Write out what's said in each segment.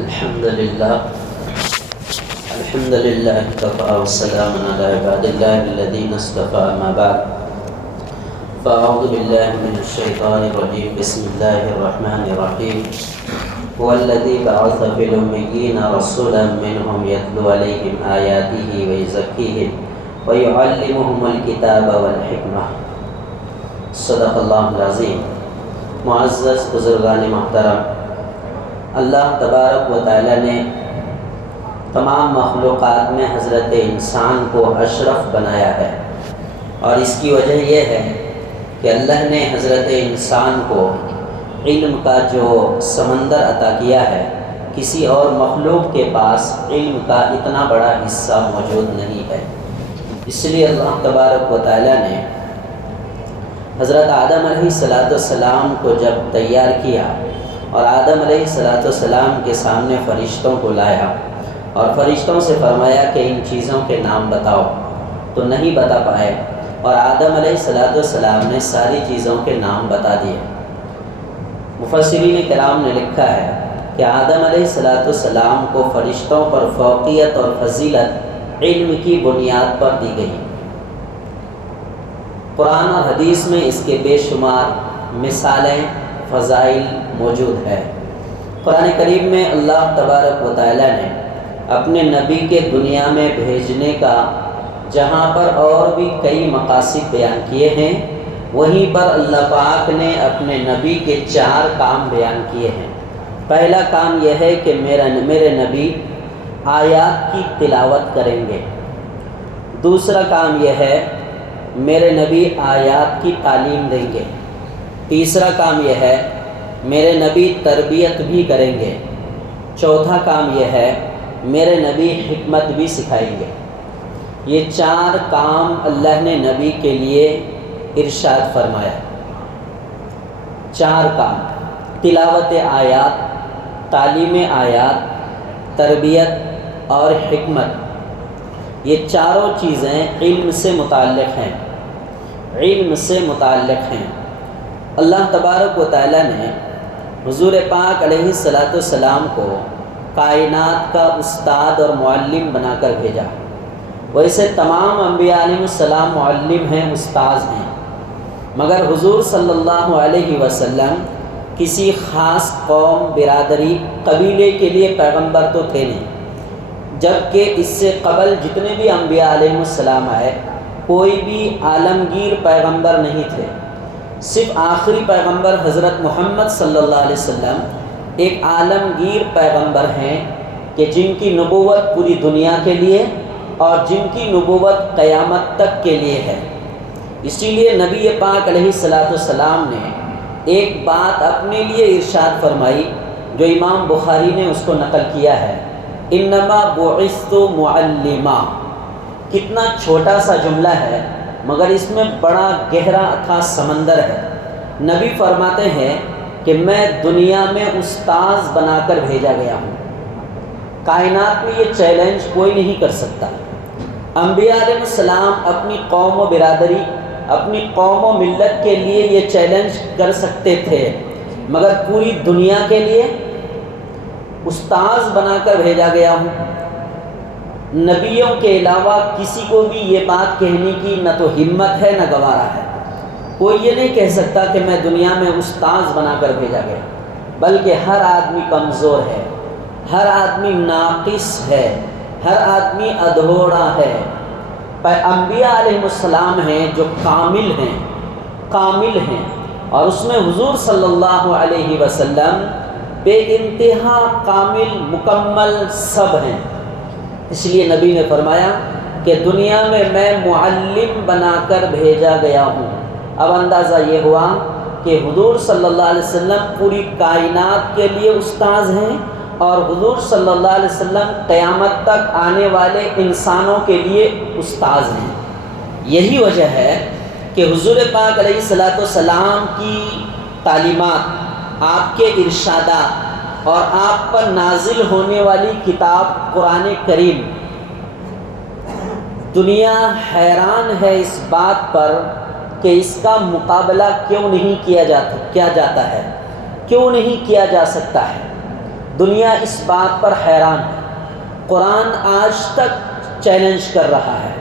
الحمد لله كفى والسلام على عباد الله الذين اصطفى. أما بعد فأعوذ بالله من الشيطان الرجيم. بسم الله الرحمن الرحيم. هو الذي بعث في الأميين رسولا منهم يتلو عليهم آياته ويزكيهم ويعلمهم الكتاب والحكمة. صدق اللہ العظیم. معزز بزرگان محترم، اللہ تبارک و تعالی نے تمام مخلوقات میں حضرت انسان کو اشرف بنایا ہے، اور اس کی وجہ یہ ہے کہ اللہ نے حضرت انسان کو علم کا جو سمندر عطا کیا ہے، کسی اور مخلوق کے پاس علم کا اتنا بڑا حصہ موجود نہیں ہے. اس لیے اللہ تبارک و تعالی نے حضرت آدم علیہ السلام کو جب تیار کیا اور آدم علیہ السلام کے سامنے فرشتوں کو لایا اور فرشتوں سے فرمایا کہ ان چیزوں کے نام بتاؤ، تو نہیں بتا پائے، اور آدم علیہ السلام نے ساری چیزوں کے نام بتا دیے. مفسرین کرام نے لکھا ہے کہ آدم علیہ السلام کو فرشتوں پر فوقیت اور فضیلت علم کی بنیاد پر دی گئی. قرآن اور حدیث میں اس کے بے شمار مثالیں، فضائل موجود ہے. قرآن کریم میں اللہ تبارک و تعالی نے اپنے نبی کے دنیا میں بھیجنے کا جہاں پر اور بھی کئی مقاصد بیان کیے ہیں، وہیں پر اللہ پاک نے اپنے نبی کے 4 کام بیان کیے ہیں. پہلا کام یہ ہے کہ میرے نبی آیات کی تلاوت کریں گے. دوسرا کام یہ ہے میرے نبی آیات کی تعلیم دیں گے. تیسرا کام یہ ہے میرے نبی تربیت بھی کریں گے. چوتھا کام یہ ہے میرے نبی حکمت بھی سکھائیں گے. یہ 4 کام اللہ نے نبی کے لیے ارشاد فرمایا. 4 کام: تلاوت آیات، تعلیم آیات، تربیت اور حکمت. یہ چاروں چیزیں علم سے متعلق ہیں، علم سے متعلق ہیں. اللہ تبارک و تعالی نے حضور پاک علیہ السلام کو کائنات کا استاد اور معلم بنا کر بھیجا. ویسے تمام انبیاء علیہ السلام معلم ہیں، استاذ ہیں، مگر حضور صلی اللہ علیہ وسلم کسی خاص قوم، برادری، قبیلے کے لیے پیغمبر تو تھے نہیں، جبکہ اس سے قبل جتنے بھی انبیاء علیہ السلام آئے کوئی بھی عالمگیر پیغمبر نہیں تھے. صرف آخری پیغمبر حضرت محمد صلی اللہ علیہ وسلم ایک عالمگیر پیغمبر ہیں کہ جن کی نبوت پوری دنیا کے لیے اور جن کی نبوت قیامت تک کے لیے ہے. اسی لیے نبی پاک علیہ السلام نے ایک بات اپنے لیے ارشاد فرمائی جو امام بخاری نے اس کو نقل کیا ہے: انما بعثت معلما. کتنا چھوٹا سا جملہ ہے مگر اس میں بڑا گہرا تھا سمندر ہے. نبی فرماتے ہیں کہ میں دنیا میں استاذ بنا کر بھیجا گیا ہوں. کائنات میں یہ چیلنج کوئی نہیں کر سکتا. انبیاء علیہ السلام اپنی قوم و برادری، اپنی قوم و ملت کے لیے یہ چیلنج کر سکتے تھے، مگر پوری دنیا کے لیے استاذ بنا کر بھیجا گیا ہوں. نبیوں کے علاوہ کسی کو بھی یہ بات کہنے کی نہ تو ہمت ہے نہ گوارا ہے. کوئی یہ نہیں کہہ سکتا کہ میں دنیا میں استاذ بنا کر بھیجا گیا، بلکہ ہر آدمی کمزور ہے، ہر آدمی ناقص ہے، ہر آدمی ادھورا ہے. انبیاء علیہ السلام ہیں جو کامل ہیں، اور اس میں حضور صلی اللہ علیہ وسلم بے انتہا کامل، مکمل سب ہیں. اس لیے نبی نے فرمایا کہ دنیا میں میں معلم بنا کر بھیجا گیا ہوں. اب اندازہ یہ ہوا کہ حضور صلی اللہ علیہ وسلم پوری کائنات کے لیے استاذ ہیں، اور حضور صلی اللہ علیہ وسلم قیامت تک آنے والے انسانوں کے لیے استاذ ہیں. یہی وجہ ہے کہ حضور پاک علیہ السلام کی تعلیمات، آپ کے ارشادات اور آپ پر نازل ہونے والی کتاب قرآن کریم، دنیا حیران ہے اس بات پر کہ اس کا مقابلہ کیوں نہیں کیا جاتا ہے، کیوں نہیں کیا جا سکتا ہے. دنیا اس بات پر حیران ہے، قرآن آج تک چیلنج کر رہا ہے۔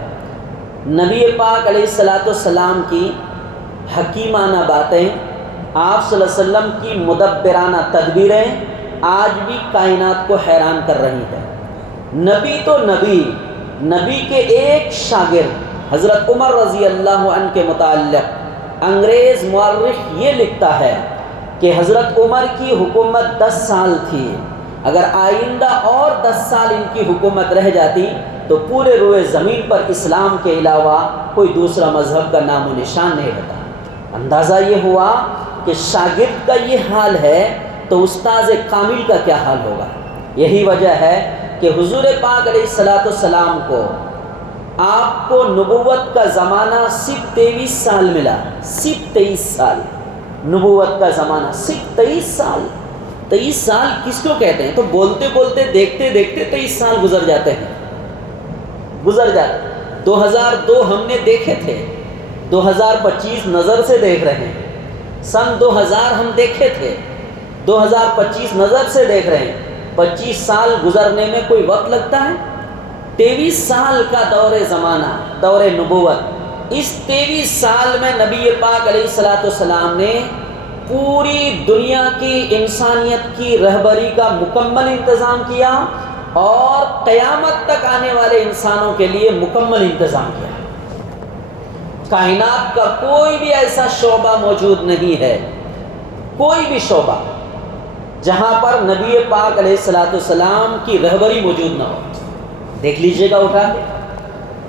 نبی پاک علیہ الصلاۃ والسلام کی حکیمانہ باتیں، آپ صلی اللہ علیہ وسلم کی مدبرانہ تدبیریں آج بھی کائنات کو حیران کر رہی ہیں۔ نبی تو نبی کے ایک شاگرد حضرت عمر رضی اللہ عنہ کے متعلق انگریز مورخ یہ لکھتا ہے کہ حضرت عمر کی حکومت 10 سال تھی، اگر آئندہ اور 10 سال ان کی حکومت رہ جاتی تو پورے روئے زمین پر اسلام کے علاوہ کوئی دوسرا مذہب کا نام و نشان نہیں رہتا۔ اندازہ یہ ہوا کہ شاگرد کا یہ حال ہے تو استاذ کامل کا کیا حال ہوگا۔ یہی وجہ ہے کہ حضور پاک علیہ الصلاۃ والسلام کو آپ کو نبوت کا زمانہ صرف 23 سال ملا، صرف 23 سال نبوت کا زمانہ، صرف 23 سال۔ 23 سال کس کو کہتے ہیں؟ تو بولتے بولتے دیکھتے دیکھتے 23 سال گزر جاتے ہیں، 2002 ہم نے دیکھے تھے، 2025 نظر سے دیکھ رہے ہیں۔ سن 2000 ہم دیکھے تھے، 2025 نظر سے دیکھ رہے ہیں۔ 25 سال گزرنے میں کوئی وقت لگتا ہے؟ 23 سال کا دور زمانہ، دور نبوت، اس 23 سال میں نبی پاک علیہ الصلاۃ والسلام نے پوری دنیا کی انسانیت کی رہبری کا مکمل انتظام کیا اور قیامت تک آنے والے انسانوں کے لیے مکمل انتظام کیا۔ کائنات کا کوئی بھی ایسا شعبہ موجود نہیں ہے، کوئی بھی شعبہ جہاں پر نبی پاک علیہ الصلاۃ والسلام کی رہبری موجود نہ ہو۔ دیکھ لیجئے گا اٹھا کے،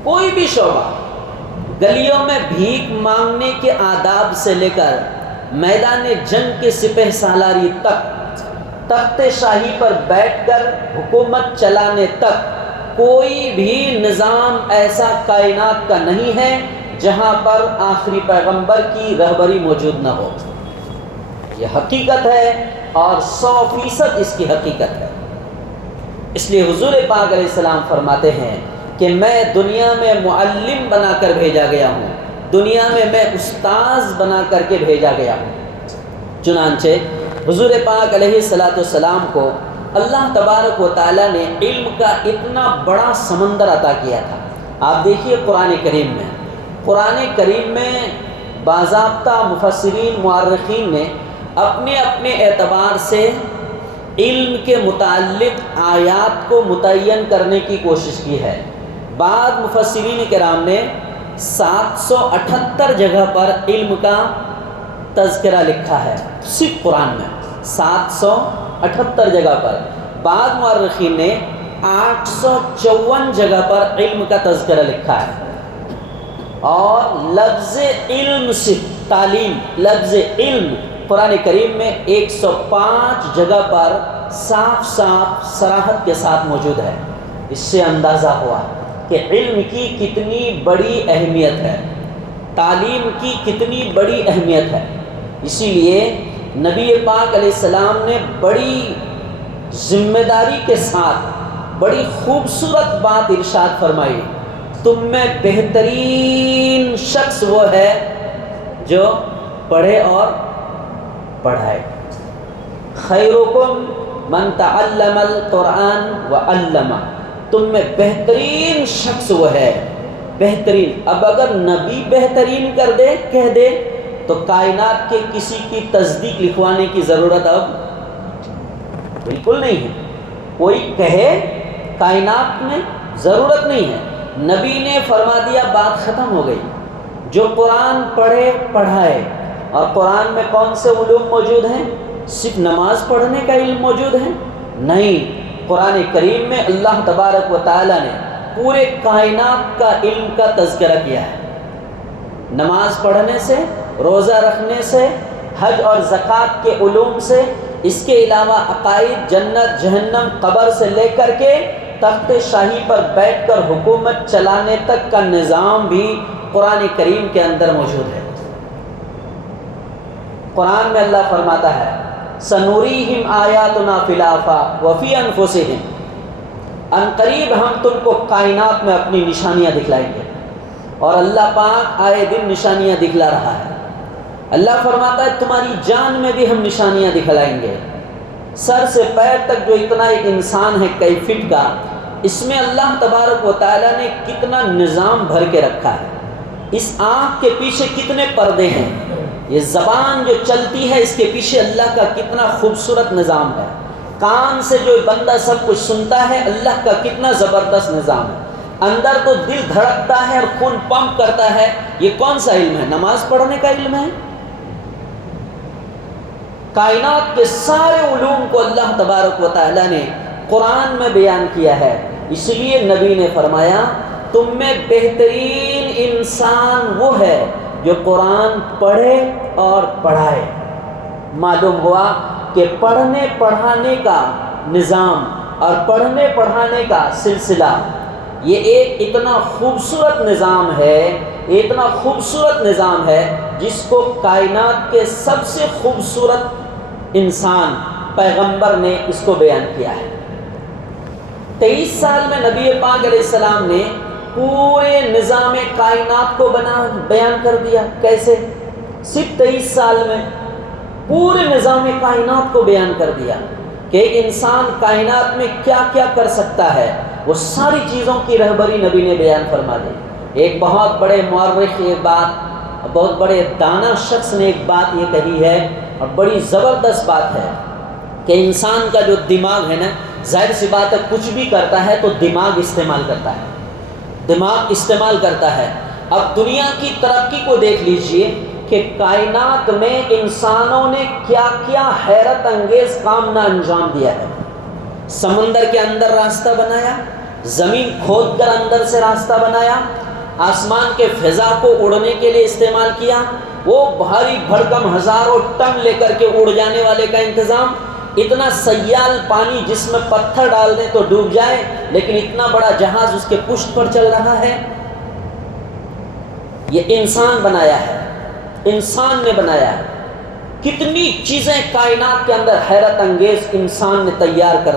کوئی بھی شعبہ، گلیوں میں بھیک مانگنے کے آداب سے لے کر میدان جنگ کے سپہ سالاری تک، تخت شاہی پر بیٹھ کر حکومت چلانے تک، کوئی بھی نظام ایسا کائنات کا نہیں ہے جہاں پر آخری پیغمبر کی رہبری موجود نہ ہو۔ یہ حقیقت ہے اور 100% اس کی حقیقت ہے۔ اس لیے حضور پاک علیہ السلام فرماتے ہیں کہ میں دنیا میں معلم بنا کر بھیجا گیا ہوں، دنیا میں میں استاذ بنا کر کے بھیجا گیا ہوں۔ چنانچہ حضور پاک علیہ الصلاۃ والسلام کو اللہ تبارک و تعالیٰ نے علم کا اتنا بڑا سمندر عطا کیا تھا۔ آپ دیکھیے قرآن کریم میں باضابطہ مفسرین مورخین نے اپنے اپنے اعتبار سے علم کے متعلق آیات کو متعین کرنے کی کوشش کی ہے۔ بعض مفسرین کرام نے 778 جگہ پر علم کا تذکرہ لکھا ہے، صرف قرآن میں 778 جگہ پر۔ بعض مورخین نے 854 جگہ پر علم کا تذکرہ لکھا ہے، اور لفظ علم سے تعلیم، لفظ علم قرآن کریم میں 105 جگہ پر صاف صاف صراحت کے ساتھ موجود ہے۔ اس سے اندازہ ہوا کہ علم کی کتنی بڑی اہمیت ہے، تعلیم کی کتنی بڑی اہمیت ہے۔ اسی لیے نبی پاک علیہ السلام نے بڑی ذمہ داری کے ساتھ بڑی خوبصورت بات ارشاد فرمائی، تم میں بہترین شخص وہ ہے جو پڑھے اور پڑھائے۔ خیرکم من تعلم القرآن وعلمہ، تم میں بہترین شخص وہ ہے، بہترین۔ اب اگر نبی بہترین کہہ دے تو کائنات کے کسی کی تصدیق لکھوانے کی ضرورت اب بالکل نہیں ہے۔ کوئی کہے کائنات میں ضرورت نہیں ہے، نبی نے فرما دیا، بات ختم ہو گئی۔ جو قرآن پڑھے پڑھائے، اور قرآن میں کون سے علوم موجود ہیں؟ صرف نماز پڑھنے کا علم موجود ہے؟ نہیں، قرآن کریم میں اللہ تبارک و تعالیٰ نے پورے کائنات کا علم کا تذکرہ کیا ہے۔ نماز پڑھنے سے، روزہ رکھنے سے، حج اور زکوٰۃ کے علوم سے، اس کے علاوہ عقائد، جنت جہنم، قبر سے لے کر کے تخت شاہی پر بیٹھ کر حکومت چلانے تک کا نظام بھی قرآن کریم کے اندر موجود ہے۔ قرآن میں اللہ فرماتا ہے سنوریہم آیاتنا فی الآفاق وفی انفسہم، ان قریب ہم تم کو کائنات میں اپنی نشانیاں دکھلائیں گے، اور اللہ پاک آئے دن نشانیاں دکھلا رہا ہے۔ اللہ فرماتا ہے تمہاری جان میں بھی ہم نشانیاں دکھلائیں گے، سر سے پیر تک جو اتنا ایک انسان ہے کئی فٹ کا، اس میں اللہ تبارک و تعالیٰ نے کتنا نظام بھر کے رکھا ہے۔ اس آنکھ کے پیچھے کتنے پردے ہیں، یہ زبان جو چلتی ہے اس کے پیچھے اللہ کا کتنا خوبصورت نظام ہے، کان سے جو بندہ سب کچھ سنتا ہے اللہ کا کتنا زبردست نظام ہے، اندر تو دل دھڑکتا ہے اور خون پمپ کرتا ہے۔ یہ کون سا علم ہے؟ نماز پڑھنے کا علم ہے۔ کائنات کے سارے علوم کو اللہ تبارک و تعالیٰ نے قرآن میں بیان کیا ہے، اس لیے نبی نے فرمایا تم میں بہترین انسان وہ ہے جو قرآن پڑھے اور پڑھائے۔ معلوم ہوا کہ پڑھنے پڑھانے کا نظام اور پڑھنے پڑھانے کا سلسلہ یہ ایک اتنا خوبصورت نظام ہے، اتنا خوبصورت نظام ہے جس کو کائنات کے سب سے خوبصورت انسان پیغمبر نے اس کو بیان کیا ہے۔ 23 سال میں نبی پاک علیہ السلام نے پورے نظام کائنات کو بیان کر دیا۔ کیسے؟ صرف 23 سال میں پورے نظام کائنات کو بیان کر دیا کہ ایک انسان کائنات میں کیا کیا کر سکتا ہے، وہ ساری چیزوں کی رہبری نبی نے بیان فرما دی۔ ایک بہت بڑے مورخ ایک بات، بہت بڑے دانا شخص نے ایک بات یہ کہی ہے اور بڑی زبردست بات ہے کہ انسان کا جو دماغ ہے نا، ظاہر سی بات ہے کچھ بھی کرتا ہے تو دماغ استعمال کرتا ہے، دماغ استعمال کرتا ہے۔ اب دنیا کی ترقی کو دیکھ لیجئے کہ کائنات میں انسانوں نے کیا کیا حیرت انگیز کام نہ انجام دیا ہے۔ سمندر کے اندر راستہ بنایا، زمین کھود کر اندر سے راستہ بنایا، آسمان کے فضا کو اڑنے کے لیے استعمال کیا، وہ بھاری بھرکم ہزاروں ٹن لے کر کے اڑ جانے والے کا انتظام، اتنا سیال پانی جس میں پتھر ڈال دیں تو ڈوب جائے لیکن اتنا بڑا جہاز اس کے پشت پر چل رہا ہے۔ یہ انسان بنایا ہے، انسان نے بنایا ہے۔ کتنی چیزیں کائنات کے اندر حیرت انگیز انسان نے تیار کر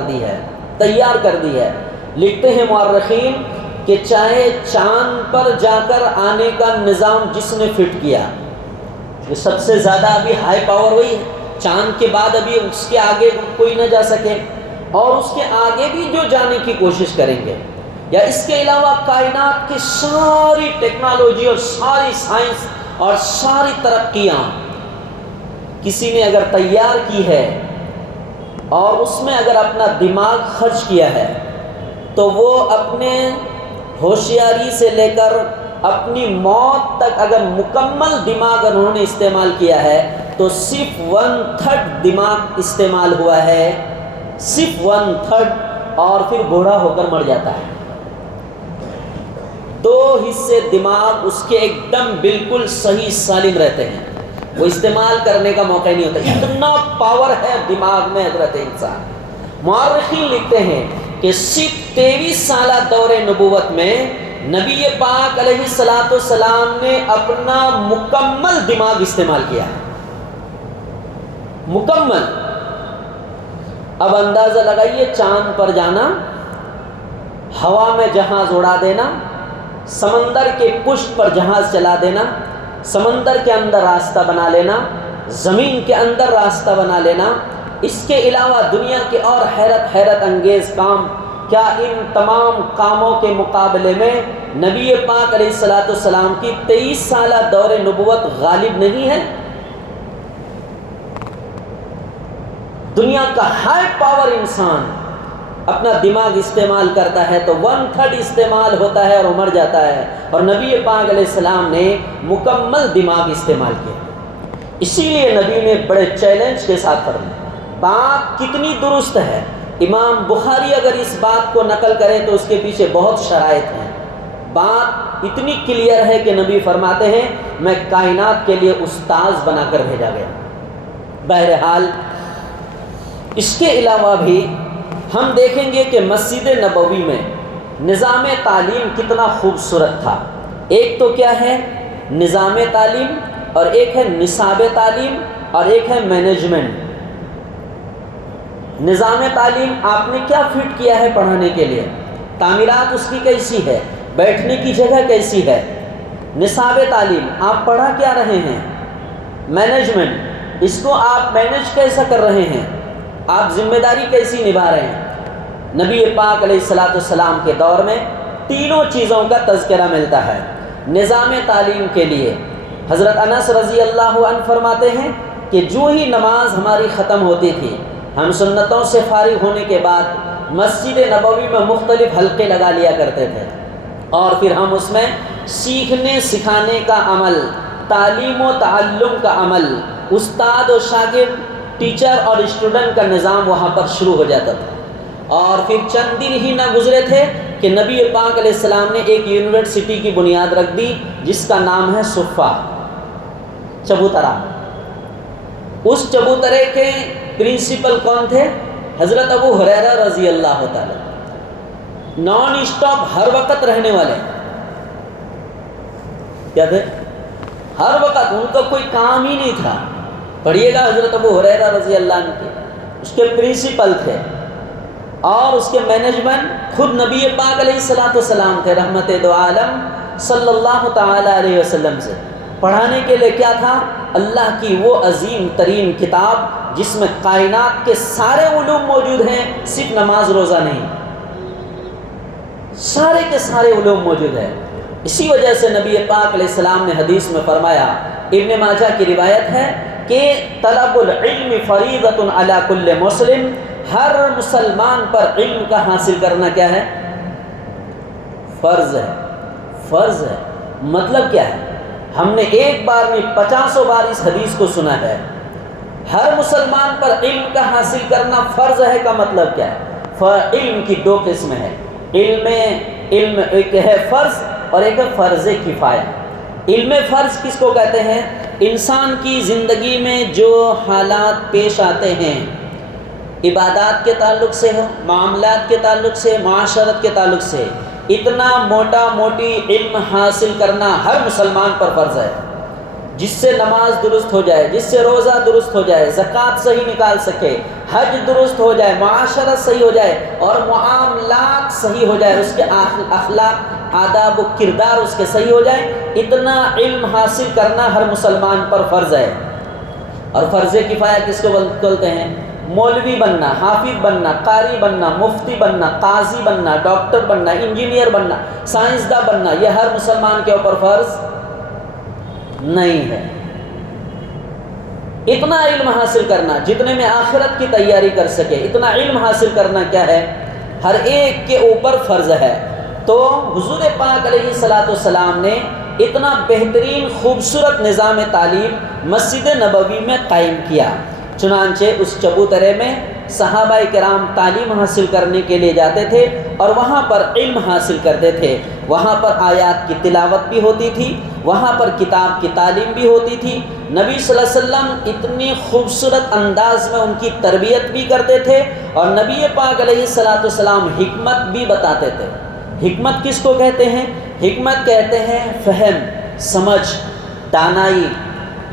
دی ہے۔ لکھتے ہیں مورخین کہ چاہے چاند پر جا کر آنے کا نظام جس نے فٹ کیا، یہ سب سے زیادہ ابھی ہائی پاور وہی ہے، چاند کے بعد ابھی اس کے آگے کوئی نہ جا سکے، اور اس کے آگے بھی جو جانے کی کوشش کریں گے، یا اس کے علاوہ کائنات کی ساری ٹیکنالوجی اور ساری سائنس اور ساری ترقیاں کسی نے اگر تیار کی ہے اور اس میں اگر اپنا دماغ خرچ کیا ہے تو وہ اپنے ہوشیاری سے لے کر اپنی موت تک اگر مکمل دماغ انہوں نے استعمال کیا ہے تو صرف 1/3 دماغ استعمال ہوا ہے، صرف 1/3، اور پھر بوڑھا ہو کر مر جاتا ہے۔ 2 حصے دماغ اس کے ایک دم بالکل صحیح سالم رہتے ہیں، وہ استعمال کرنے کا موقع نہیں ہوتا۔ اتنا پاور ہے دماغ میں حضرت انسان۔ مورخین لکھتے ہیں کہ صرف 23 سالہ دور نبوت میں نبی پاک علیہ السلام نے اپنا مکمل دماغ استعمال کیا ہے، مکمل۔ اب اندازہ لگائیے، چاند پر جانا، ہوا میں جہاز اڑا دینا، سمندر کے پشت پر جہاز چلا دینا، سمندر کے اندر راستہ بنا لینا، زمین کے اندر راستہ بنا لینا، اس کے علاوہ دنیا کے اور حیرت انگیز کام، کیا ان تمام کاموں کے مقابلے میں نبی پاک علیہ السلام کی 23 سالہ دور نبوت غالب نہیں ہے؟ دنیا کا ہائی پاور انسان اپنا دماغ استعمال کرتا ہے تو 1/3 استعمال ہوتا ہے اور مر جاتا ہے، اور نبی پاک علیہ السلام نے مکمل دماغ استعمال کیا۔ اسی لیے نبی نے بڑے چیلنج کے ساتھ فرمایا۔ بات کتنی درست ہے، امام بخاری اگر اس بات کو نقل کریں تو اس کے پیچھے بہت شرائط ہیں۔ بات اتنی کلیئر ہے کہ نبی فرماتے ہیں میں کائنات کے لیے استاذ بنا کر بھیجا گیا۔ بہرحال اس کے علاوہ بھی ہم دیکھیں گے کہ مسجد نبوی میں نظام تعلیم کتنا خوبصورت تھا۔ ایک تو کیا ہے نظام تعلیم، اور ایک ہے نصاب تعلیم، اور ایک ہے مینجمنٹ۔ نظام تعلیم آپ نے کیا فٹ کیا ہے پڑھانے کے لیے، تعمیرات اس کی کیسی ہے، بیٹھنے کی جگہ کیسی ہے۔ نصاب تعلیم آپ پڑھا کیا رہے ہیں، مینجمنٹ اس کو آپ مینج کیسا کر رہے ہیں، آپ ذمہ داری کیسی نبھا رہے ہیں؟ نبی پاک علیہ الصلوۃ والسلام کے دور میں تینوں چیزوں کا تذکرہ ملتا ہے نظام تعلیم کے لیے۔ حضرت انس رضی اللہ عنہ فرماتے ہیں کہ جو ہی نماز ہماری ختم ہوتی تھی، ہم سنتوں سے فارغ ہونے کے بعد مسجد نبوی میں مختلف حلقے لگا لیا کرتے تھے، اور پھر ہم اس میں سیکھنے سکھانے کا عمل، تعلیم و تعلم کا عمل، استاد و شاگرد، ٹیچر اور اسٹوڈنٹ کا نظام وہاں پر شروع ہو جاتا تھا۔ اور پھر چند دن ہی نہ گزرے تھے کہ نبی پاک علیہ السلام نے ایک یونیورسٹی کی بنیاد رکھ دی جس کا نام ہے صفہ، چبوترا۔ اس چبوترے کے پرنسپل کون تھے؟ حضرت ابو ہریرہ رضی اللہ تعالی، نان اسٹاپ ہر وقت رہنے والے۔ کیا تھے؟ ہر وقت، ان کا کوئی کام ہی نہیں تھا۔ پڑھیے گا حضرت ابو ہریرہ رضی اللہ عنہ کے، اس کے پرنسپل تھے، اور اس کے مینجمنٹ خود نبی پاک علیہ الصلوۃ والسلام تھے رحمت دو عالم صلی اللہ تعالی علیہ وسلم سے۔ پڑھانے کے لیے کیا تھا؟ اللہ کی وہ عظیم ترین کتاب جس میں کائنات کے سارے علوم موجود ہیں، صرف نماز روزہ نہیں، سارے کے سارے علوم موجود ہیں۔ اسی وجہ سے نبی پاک علیہ السلام نے حدیث میں فرمایا، ابن ماجہ کی روایت ہے کہ طلب العلم فریضۃ علی کل مسلم، ہر مسلمان پر علم کا حاصل کرنا کیا ہے؟ فرض ہے۔ فرض ہے مطلب کیا ہے؟ ہم نے ایک بار نہیں 50 بار اس حدیث کو سنا ہے۔ ہر مسلمان پر علم کا حاصل کرنا فرض ہے کا مطلب کیا ہے؟ علم کی دو قسم ہے، علم ایک ہے فرض اور ایک ہے فرض کفایہ۔ علم فرض کس کو کہتے ہیں؟ انسان کی زندگی میں جو حالات پیش آتے ہیں، عبادات کے تعلق سے ہو، معاملات کے تعلق سے، معاشرت کے تعلق سے، اتنا موٹا موٹی علم حاصل کرنا ہر مسلمان پر فرض ہے، جس سے نماز درست ہو جائے، جس سے روزہ درست ہو جائے، زکوٰۃ صحیح نکال سکے، حج درست ہو جائے، معاشرت صحیح ہو جائے اور معاملات صحیح ہو جائے، اس کے اخلاق، آداب و کردار اس کے صحیح ہو جائے، اتنا علم حاصل کرنا ہر مسلمان پر فرض ہے۔ اور فرض کفایہ کس کو بولتے ہیں؟ مولوی بننا، حافظ بننا، قاری بننا، مفتی بننا، قاضی بننا، ڈاکٹر بننا، انجینئر بننا، سائنسداں بننا، یہ ہر مسلمان کے اوپر فرض نہیں ہے۔ اتنا علم حاصل کرنا جتنے میں آخرت کی تیاری کر سکے، اتنا علم حاصل کرنا کیا ہے؟ ہر ایک کے اوپر فرض ہے۔ تو حضور پاک علیہ الصلوۃ والسلام نے اتنا بہترین خوبصورت نظام تعلیم مسجد نبوی میں قائم کیا۔ چنانچہ اس چبوترے میں صحابہ کرام تعلیم حاصل کرنے کے لیے جاتے تھے اور وہاں پر علم حاصل کرتے تھے۔ وہاں پر آیات کی تلاوت بھی ہوتی تھی، وہاں پر کتاب کی تعلیم بھی ہوتی تھی۔ نبی صلی اللہ علیہ وسلم اتنی خوبصورت انداز میں ان کی تربیت بھی کرتے تھے، اور نبی پاک علیہ الصلوۃ والسلام حکمت بھی بتاتے تھے۔ حکمت کس کو کہتے ہیں؟ حکمت کہتے ہیں فہم، سمجھ، دانائی،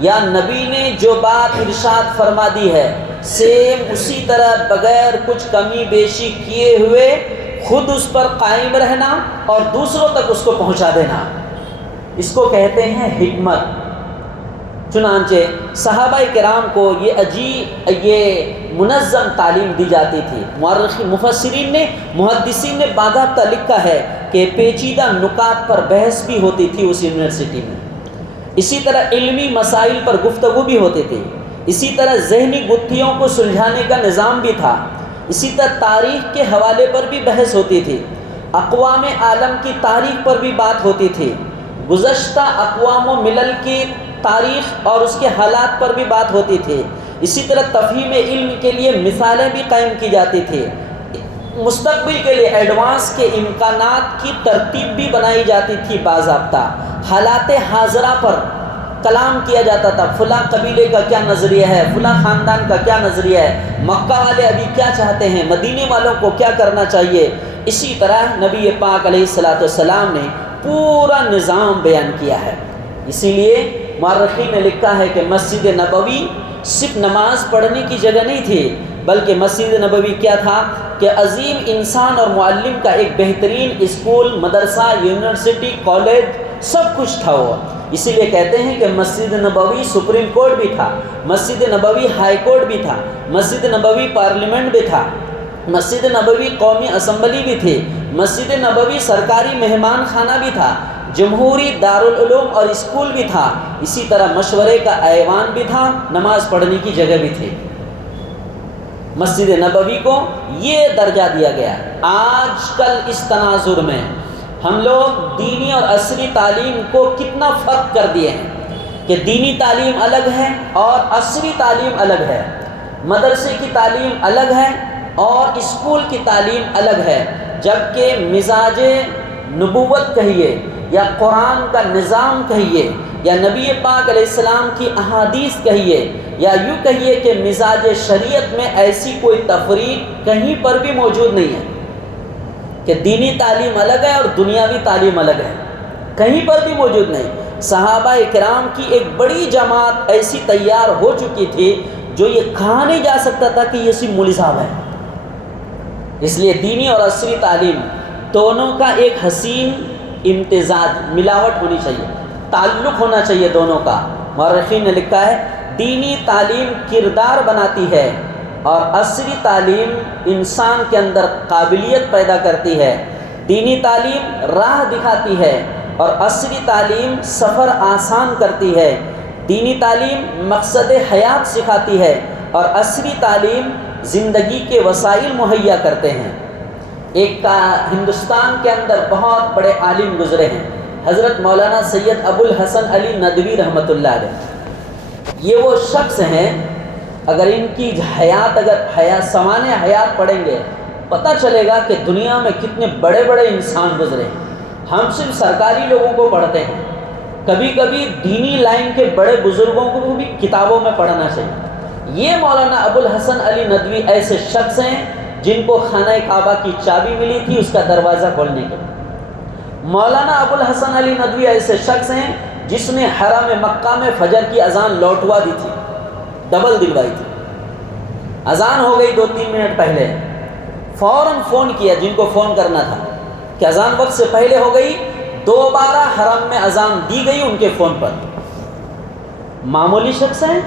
یا نبی نے جو بات ارشاد فرما دی ہے سیم اسی طرح بغیر کچھ کمی بیشی کیے ہوئے خود اس پر قائم رہنا اور دوسروں تک اس کو پہنچا دینا، اس کو کہتے ہیں حکمت۔ چنانچہ صحابہ کرام کو یہ منظم تعلیم دی جاتی تھی۔ مفسرین نے، محدثین نے باضابطہ لکھا ہے کہ پیچیدہ نکات پر بحث بھی ہوتی تھی اس یونیورسٹی میں، اسی طرح علمی مسائل پر گفتگو بھی ہوتی تھی، اسی طرح ذہنی گتھیوں کو سلجھانے کا نظام بھی تھا، اسی طرح تاریخ کے حوالے پر بھی بحث ہوتی تھی، اقوام عالم کی تاریخ پر بھی بات ہوتی تھی، گزشتہ اقوام و ملل کی تاریخ اور اس کے حالات پر بھی بات ہوتی تھی، اسی طرح تفہیم علم کے لیے مثالیں بھی قائم کی جاتی تھی، مستقبل کے لیے ایڈوانس کے امکانات کی ترتیب بھی بنائی جاتی تھی باضابطہ، حالات حاضرہ پر کلام کیا جاتا تھا، فلاں قبیلے کا کیا نظریہ ہے، فلاں خاندان کا کیا نظریہ ہے، مکہ والے ابھی کیا چاہتے ہیں، مدینے والوں کو کیا کرنا چاہیے۔ اسی طرح نبی پاک علیہ الصلوۃ والسلام نے پورا نظام بیان کیا ہے۔ اسی لیے مورخین نے لکھا ہے کہ مسجد نبوی صرف نماز پڑھنے کی جگہ نہیں تھی، بلکہ مسجد نبوی کیا تھا کہ عظیم انسان اور معلم کا ایک بہترین اسکول، مدرسہ، یونیورسٹی، کالج، سب کچھ تھا وہ۔ اسی لیے کہتے ہیں کہ مسجد نبوی سپریم کورٹ بھی تھا، مسجد نبوی ہائی کورٹ بھی تھا، مسجد نبوی پارلیمنٹ بھی تھا، مسجد نبوی قومی اسمبلی بھی تھی، مسجد نبوی سرکاری مہمان خانہ بھی تھا، جمہوری دارالعلوم اور اسکول بھی تھا، اسی طرح مشورے کا ایوان بھی تھا، نماز پڑھنے کی جگہ بھی تھی۔ مسجد نبوی کو یہ درجہ دیا گیا۔ آج کل اس تناظر میں ہم لوگ دینی اور عصری تعلیم کو کتنا فرق کر دیے ہیں کہ دینی تعلیم الگ ہے اور عصری تعلیم الگ ہے، مدرسے کی تعلیم الگ ہے اور اسکول کی تعلیم الگ ہے، جبکہ مزاج نبوت کہیے یا قرآن کا نظام کہیے یا نبی پاک علیہ السلام کی احادیث کہیے یا یوں کہیے کہ مزاج شریعت میں ایسی کوئی تفریق کہیں پر بھی موجود نہیں ہے کہ دینی تعلیم الگ ہے اور دنیاوی تعلیم الگ ہے، کہیں پر بھی موجود نہیں۔ صحابہ کرام کی ایک بڑی جماعت ایسی تیار ہو چکی تھی جو یہ کہا نہیں جا سکتا تھا کہ یہ صرف مولوی صاحب ہے۔ اس لیے دینی اور عصری تعلیم دونوں کا ایک حسین امتزاج، ملاوٹ ہونی چاہیے، تعلق ہونا چاہیے دونوں کا۔ مورخین نے لکھا ہے دینی تعلیم کردار بناتی ہے اور عصری تعلیم انسان کے اندر قابلیت پیدا کرتی ہے۔ دینی تعلیم راہ دکھاتی ہے اور عصری تعلیم سفر آسان کرتی ہے۔ دینی تعلیم مقصد حیات سکھاتی ہے اور عصری تعلیم زندگی کے وسائل مہیا کرتے ہیں۔ ایک ہندوستان کے اندر بہت بڑے عالم گزرے ہیں، حضرت مولانا سید ابو الحسن علی ندوی رحمۃ اللہ علیہ۔ یہ وہ شخص ہیں، اگر ان کی حیات سوانح حیات پڑھیں گے پتہ چلے گا کہ دنیا میں کتنے بڑے بڑے انسان گزرے ہیں۔ ہم صرف سرکاری لوگوں کو پڑھتے ہیں، کبھی کبھی دینی لائن کے بڑے بزرگوں کو بھی کتابوں میں پڑھنا چاہیے۔ یہ مولانا ابو الحسن علی ندوی ایسے شخص ہیں جن کو خانہ کعبہ کی چابی ملی تھی اس کا دروازہ کھولنے کے۔ مولانا ابو الحسن علی ندوی ایسے شخص ہیں جس نے حرم مکہ میں فجر کی اذان لوٹوا دی تھی، ڈبل دلوائی تھی۔ اذان ہو گئی 2-3 منٹ پہلے، فوراً فون کیا جن کو فون کرنا تھا کہ اذان وقت سے پہلے ہو گئی، دوبارہ حرم میں اذان دی گئی ان کے فون پر۔ معمولی شخص ہیں،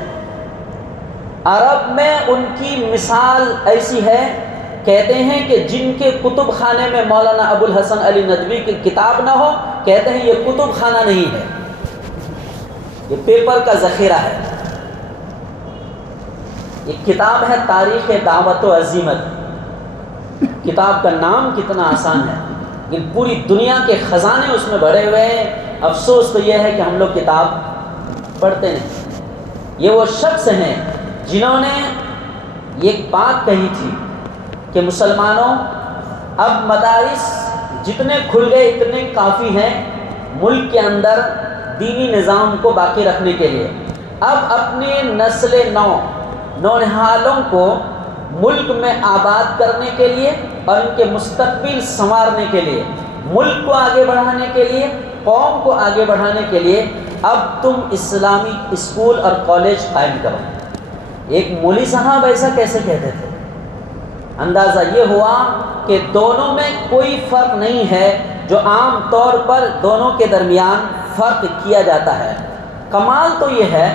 عرب میں ان کی مثال ایسی ہے، کہتے ہیں کہ جن کے کتب خانے میں مولانا ابو الحسن علی ندوی کی کتاب نہ ہو، کہتے ہیں یہ کتب خانہ نہیں ہے، یہ پیپر کا ذخیرہ ہے۔ یہ کتاب ہے تاریخ دعوت و عزیمت۔ کتاب کا نام کتنا آسان ہے لیکن پوری دنیا کے خزانے اس میں بھرے ہوئے ہیں۔ افسوس تو یہ ہے کہ ہم لوگ کتاب پڑھتے نہیں۔ یہ وہ شخص ہیں جنہوں نے ایک بات کہی تھی کہ مسلمانوں، اب مدارس جتنے کھل گئے اتنے کافی ہیں ملک کے اندر دینی نظام کو باقی رکھنے کے لیے۔ اب اپنے نسل نونہالوں کو ملک میں آباد کرنے کے لیے اور ان کے مستقبل سنوارنے کے لیے، ملک کو آگے بڑھانے کے لیے، قوم کو آگے بڑھانے کے لیے اب تم اسلامی اسکول اور کالج قائم کرو۔ ایک مولوی صاحب ایسا کیسے کہتے تھے؟ اندازہ یہ ہوا کہ دونوں میں کوئی فرق نہیں ہے جو عام طور پر دونوں کے درمیان فرق کیا جاتا ہے۔ کمال تو یہ ہے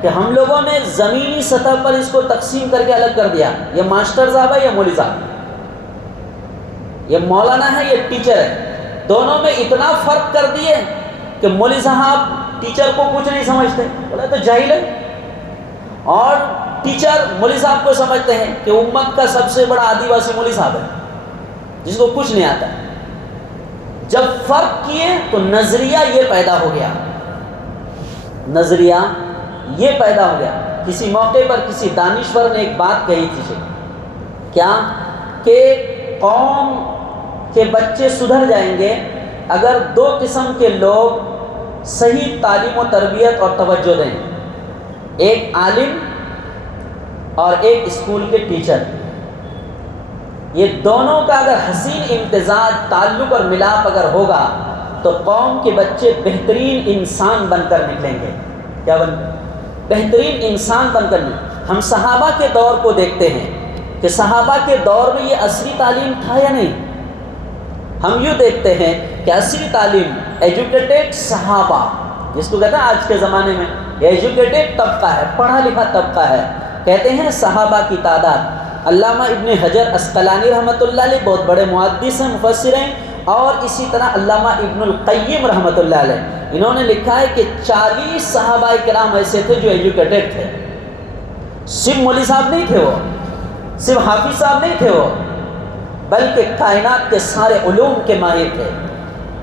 کہ ہم لوگوں نے زمینی سطح پر اس کو تقسیم کر کے الگ کر دیا، یہ ماسٹر صاحب ہے، یہ مولوی صاحب، یہ مولانا ہے، یہ ٹیچر ہے۔ دونوں میں اتنا فرق کر دیے کہ مولوی صاحب ٹیچر کو کچھ نہیں سمجھتے، بولے تو جاہل ہے، اور ٹیچر مولوی صاحب کو سمجھتے ہیں کہ امت کا سب سے بڑا آدیواسی مولوی صاحب ہے جس کو کچھ نہیں آتا۔ جب فرق کیے تو نظریہ یہ پیدا ہو گیا، نظریہ یہ پیدا ہو گیا۔ کسی موقع پر کسی دانشور نے ایک بات کہی تھی، کیا کہ قوم کے بچے سدھر جائیں گے اگر 2 قسم کے لوگ صحیح تعلیم و تربیت اور توجہ دیں، ایک عالم اور ایک اسکول کے ٹیچر۔ یہ دونوں کا اگر حسین امتزاج، تعلق اور ملاپ اگر ہوگا تو قوم کے بچے بہترین انسان بن کر نکلیں گے۔ کیا بہترین انسان بن کر نکلیں۔ ہم صحابہ کے دور کو دیکھتے ہیں کہ صحابہ کے دور میں یہ عصری تعلیم تھا یا نہیں؟ ہم یوں دیکھتے ہیں کہ عصری تعلیم، ایجوکیٹڈ صحابہ، جس کو کہتے ہیں آج کے زمانے میں ایجوکیٹڈ طبقہ ہے، پڑھا لکھا طبقہ ہے، کہتے ہیں صحابہ کی تعداد۔ علامہ ابن حجر عسقلانی رحمۃ اللہ علیہ بہت بڑے محدث ہیں، مفسر ہیں، اور اسی طرح علامہ ابن القیم رحمۃ اللہ علیہ، انہوں نے لکھا ہے کہ 40 صحابہ کرام ایسے تھے جو ایجوکیٹڈ تھے۔ صرف مولوی صاحب نہیں تھے، وہ صرف حافظ صاحب نہیں تھے، وہ بلکہ کائنات کے سارے علوم کے ماہر تھے۔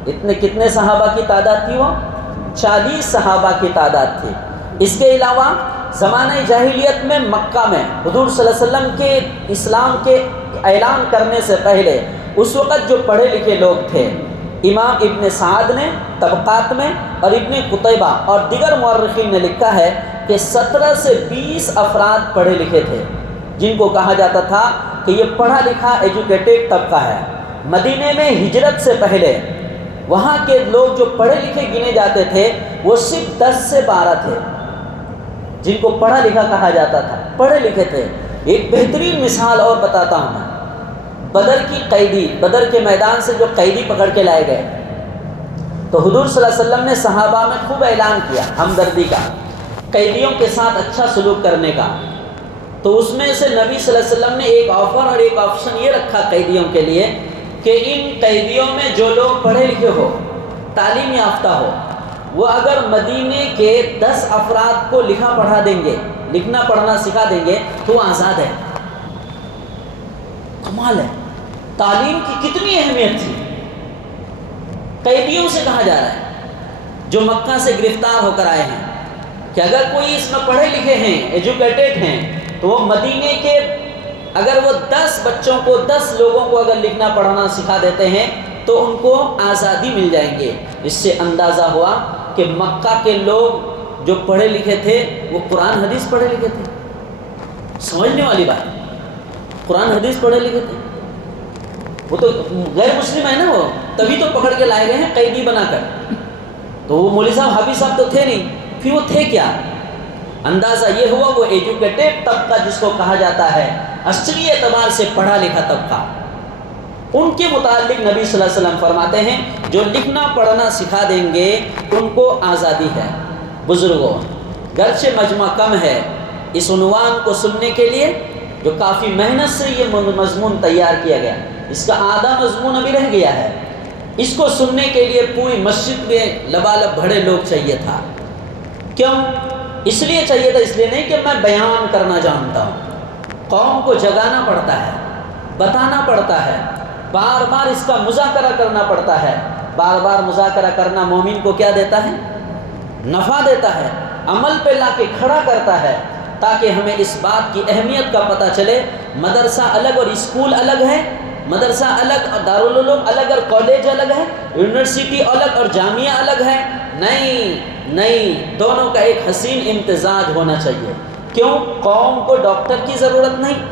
اتنے کتنے صحابہ کی تعداد تھی؟ وہ 40 صحابہ کی تعداد تھی۔ اس کے علاوہ زمانہ جاہلیت میں مکہ میں حضور صلی اللہ علیہ وسلم کے اسلام کے اعلان کرنے سے پہلے اس وقت جو پڑھے لکھے لوگ تھے، امام ابن سعد نے طبقات میں اور ابن قتیبہ اور دیگر مورخین نے لکھا ہے کہ 17 سے 20 افراد پڑھے لکھے تھے، جن کو کہا جاتا تھا کہ یہ پڑھا لکھا ایجوکیٹڈ طبقہ ہے۔ مدینے میں ہجرت سے پہلے وہاں کے لوگ جو پڑھے لکھے گنے جاتے تھے وہ صرف 10 سے 12 تھے، جن کو پڑھا لکھا کہا جاتا تھا، پڑھے لکھے تھے۔ ایک بہترین مثال اور بتاتا ہوں میں، بدر کی قیدی، بدر کے میدان سے جو قیدی پکڑ کے لائے گئے، تو حضور صلی اللہ علیہ وسلم نے صحابہ میں خوب اعلان کیا ہمدردی کا، قیدیوں کے ساتھ اچھا سلوک کرنے کا۔ تو اس میں سے نبی صلی اللہ علیہ وسلم نے ایک آفر اور ایک آپشن یہ رکھا قیدیوں کے لیے کہ ان قیدیوں میں جو لوگ پڑھے لکھے ہو، تعلیم یافتہ ہو، وہ اگر مدینے کے 10 افراد کو لکھا پڑھا دیں گے، لکھنا پڑھنا سکھا دیں گے تو وہ آزاد ہے۔ کمال ہے، تعلیم کی کتنی اہمیت تھی۔ قیدیوں سے کہا جا رہا ہے جو مکہ سے گرفتار ہو کر آئے ہیں کہ اگر کوئی اس میں پڑھے لکھے ہیں، ایجوکیٹڈ ہیں، تو وہ مدینے کے اگر وہ 10 بچوں کو، 10 لوگوں کو اگر لکھنا پڑھنا سکھا دیتے ہیں تو ان کو آزادی مل جائیں گے۔ اس سے اندازہ ہوا کہ مکہ کے لوگ جو پڑھے لکھے تھے وہ قرآن حدیث پڑھے لکھے تھے۔ سمجھنے والی بات، قرآن حدیث پڑھے لکھے تھے۔ وہ تو غیر مسلم ہے نا، وہ تبھی تو پکڑ کے لائے گئے ہیں قیدی بنا کر۔ تو وہ مولوی صاحب حافظ صاحب تو تھے نہیں، پھر وہ تھے کیا؟ اندازہ یہ ہوا وہ ایجوکیٹڈ طبقہ جس کو کہا جاتا ہے، اصلی اعتبار سے پڑھا لکھا طبقہ، ان کے متعلق نبی صلی اللہ علیہ وسلم فرماتے ہیں جو لکھنا پڑھنا سکھا دیں گے ان کو آزادی ہے۔ بزرگوں، گرچہ مجمع کم ہے، اس عنوان کو سننے کے لیے جو کافی محنت سے یہ مضمون تیار کیا گیا، اس کا آدھا مضمون ابھی رہ گیا ہے، اس کو سننے کے لیے پوری مسجد میں لبالب بھرے لوگ چاہیے تھا۔ کیوں؟ اس لیے چاہیے تھا، اس لیے نہیں کہ میں بیان کرنا جانتا ہوں، قوم کو جگانا پڑتا ہے، بتانا پڑتا ہے، بار بار اس کا مذاکرہ کرنا پڑتا ہے۔ بار بار مذاکرہ کرنا مومن کو کیا دیتا ہے؟ نفع دیتا ہے، عمل پہ لا کے کھڑا کرتا ہے، تاکہ ہمیں اس بات کی اہمیت کا پتہ چلے۔ مدرسہ الگ اور اسکول الگ ہے، مدرسہ الگ اور دارالعلوم الگ اور کالج الگ ہے، یونیورسٹی الگ اور جامعہ الگ ہے، نہیں، دونوں کا ایک حسین امتزاج ہونا چاہیے۔ کیوں؟ قوم کو ڈاکٹر کی ضرورت نہیں،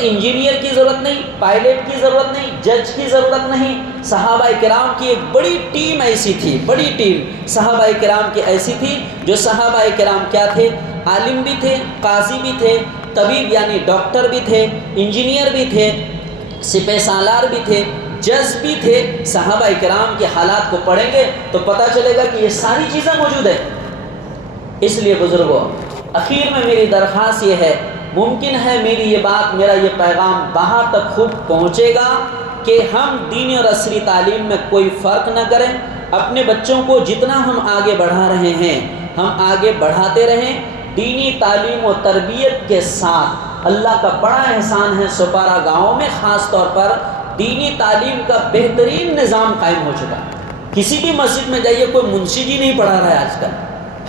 انجینئر کی ضرورت نہیں، پائلٹ کی ضرورت نہیں، جج کی ضرورت نہیں۔ صحابہ کرام کی ایک بڑی ٹیم ایسی تھی، بڑی ٹیم صحابہ کرام کی ایسی تھی جو صحابہ کرام کیا تھے؟ عالم بھی تھے، قاضی بھی تھے، طبیب یعنی ڈاکٹر بھی تھے، انجینئر بھی تھے، سپہ سالار بھی تھے، جج بھی تھے۔ صحابہ کرام کے حالات کو پڑھیں گے تو پتہ چلے گا کہ یہ ساری چیزیں موجود ہیں۔ اس لیے بزرگوں، اخیر میں میری درخواست یہ ہے، ممکن ہے میری یہ بات، میرا یہ پیغام وہاں تک خوب پہنچے گا کہ ہم دینی اور عصری تعلیم میں کوئی فرق نہ کریں، اپنے بچوں کو جتنا ہم آگے بڑھا رہے ہیں ہم آگے بڑھاتے رہیں۔ دینی تعلیم و تربیت کے ساتھ اللہ کا بڑا احسان ہے، سپارہ گاؤں میں خاص طور پر دینی تعلیم کا بہترین نظام قائم ہو چکا۔ کسی بھی مسجد میں جائیے، کوئی منشی جی نہیں پڑھا رہا ہے آج کل۔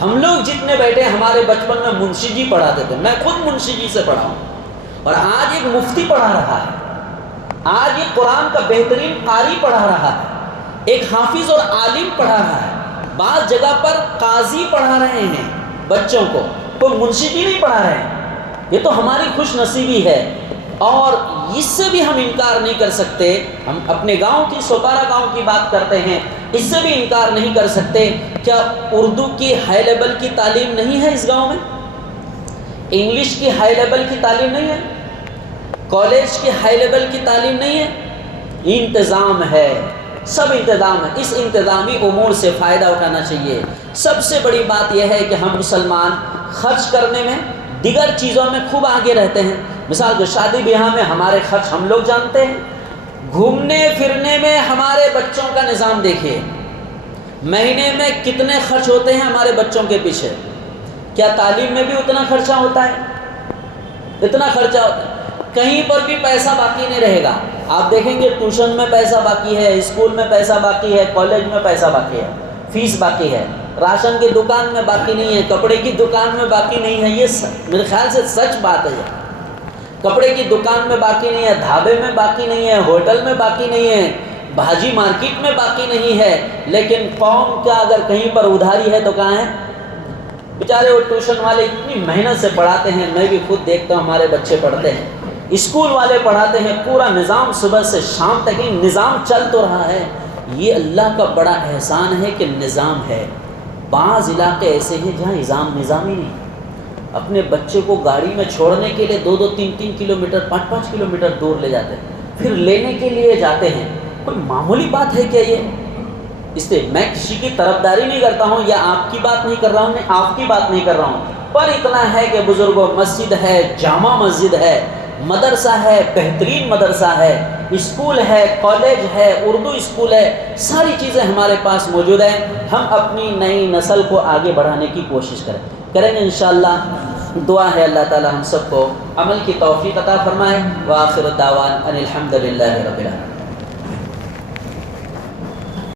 ہم لوگ جتنے بیٹھے ہمارے بچپن میں منشی جی پڑھاتے تھے، میں خود منشی جی سے پڑھا ہوں، اور آج ایک مفتی پڑھا رہا ہے، آج ایک قرآن کا بہترین قاری پڑھا رہا ہے، ایک حافظ اور عالم پڑھا رہا ہے، بعض جگہ پر قاضی پڑھا رہے ہیں بچوں کو، کوئی منشی جی نہیں پڑھا رہے ہیں۔ یہ تو ہماری خوش نصیبی ہے، اور اس سے بھی ہم انکار نہیں کر سکتے۔ ہم اپنے گاؤں کی، سوپارہ گاؤں کی بات کرتے ہیں، اس سے بھی انکار نہیں کر سکتے۔ کیا اردو کی ہائی لیول کی تعلیم نہیں ہے اس گاؤں میں؟ انگلش کی ہائی لیول کی تعلیم نہیں ہے؟ کالج کی ہائی لیول کی تعلیم نہیں ہے؟ انتظام ہے، سب انتظام ہے، اس انتظامی امور سے فائدہ اٹھانا چاہیے۔ سب سے بڑی بات یہ ہے کہ ہم مسلمان خرچ کرنے میں دیگر چیزوں میں خوب آگے رہتے ہیں۔ مثال کے شادی بیاہ میں ہمارے خرچ ہم لوگ جانتے ہیں، گھومنے پھرنے میں ہمارے بچوں کا نظام دیکھیے، مہینے میں کتنے خرچ ہوتے ہیں ہمارے بچوں کے پیچھے۔ کیا تعلیم میں بھی اتنا خرچہ ہوتا ہے؟ اتنا خرچہ ہوتا ہے، کہیں پر بھی پیسہ باقی نہیں رہے گا۔ آپ دیکھیں گے ٹیوشن میں پیسہ باقی ہے، اسکول میں پیسہ باقی ہے، کالج میں پیسہ باقی ہے، فیس باقی ہے، راشن کی دکان میں باقی نہیں ہے، کپڑے کی دکان میں باقی نہیں ہے۔ یہ میرے خیال سے سچ بات ہے۔ یہ کپڑے کی دکان میں باقی نہیں ہے، ڈھابے میں باقی نہیں ہے، ہوٹل میں باقی نہیں ہے، بھاجی مارکیٹ میں باقی نہیں ہے، لیکن قوم کا اگر کہیں پر ادھاری ہے تو کہاں ہے؟ بیچارے وہ ٹیوشن والے اتنی محنت سے پڑھاتے ہیں، میں بھی خود دیکھتا ہوں ہمارے بچے پڑھتے ہیں، اسکول والے پڑھاتے ہیں، پورا نظام صبح سے شام تک ہی نظام چل تو رہا ہے۔ یہ اللہ کا بڑا احسان ہے کہ نظام ہے۔ بعض علاقے ایسے ہیں جہاں نظام ہی نہیں، اپنے بچے کو گاڑی میں چھوڑنے کے لیے 2-2 3-3 کلومیٹر 5-5 کلومیٹر دور لے جاتے ہیں، پھر لینے کے لیے جاتے ہیں۔ کوئی معمولی بات ہے کیا یہ؟ اس لیے میں کسی کی طرفداری نہیں کرتا ہوں، یا آپ کی بات نہیں کر رہا ہوں، میں آپ کی بات نہیں کر رہا ہوں، پر اتنا ہے کہ بزرگوں مسجد ہے، جامع مسجد ہے، مدرسہ ہے، بہترین مدرسہ ہے، اسکول ہے، کالج ہے، اردو اسکول ہے، ساری چیزیں ہمارے پاس موجود ہیں۔ ہم اپنی نئی نسل کو آگے بڑھانے کی کوشش کریں گے انشاءاللہ۔ دعا ہے اللہ تعالی ہم سب کو عمل کی توفیق عطا فرمائے۔ وآخر دعوان ان الحمد للہ رب العالمین۔